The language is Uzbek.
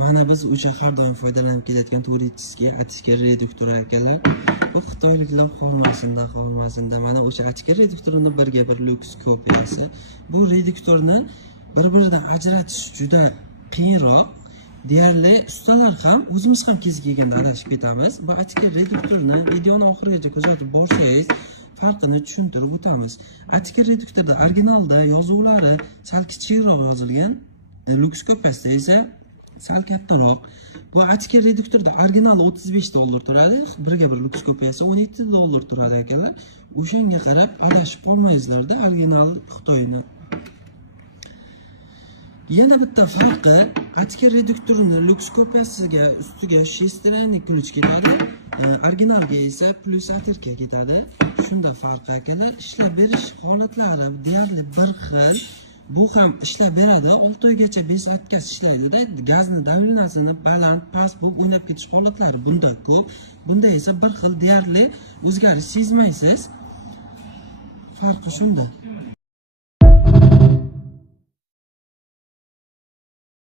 Mana biz o'sha har doim foydalanib kelayotgan turistik achka reduktori akalar. Bu xitoyliklar qolmasin-da. Mana o'sha achka reduktorining birga bir lyuks kopiyasi. Bu reduktorni bir-biridan ajratish juda qiyinroq. Deyarli ustalar ham, o'zimiz ham kez kelganda adashib ketamiz. Bu achka reduktorni videoni oxirigacha kuzatib borsangiz, farqini tushuntirib o'tamiz. Achka reduktorda originalda yozuvlari sal kichikroq yozilgan, lyuks kopiyasida esa sal kattaroq. Bu achka reduktorda original $35 turadi, birga bir lyuks kopiyasi $17 turadi akalar. O'shanga qarab adashib qolmaysizlarda original Xitoyni. Yana bitta farqi, achka reduktorining lyuks kopiyasiga ustiga shestirayli ключ ketadi, originalga esa plus atirka ketadi. Shunda farqi akalar, ishlab berish holatlari deyarli bir xil. Bu ham ishlab beradi, 6 oygacha bezatkaz ishlaydi-da, gazni davleniyasini baland, past bo'lib o'ynab ketish holatlari bunda ko'p. Bunda esa bir xil deyarli o'zgarish sezmaysiz. Farqi shunda.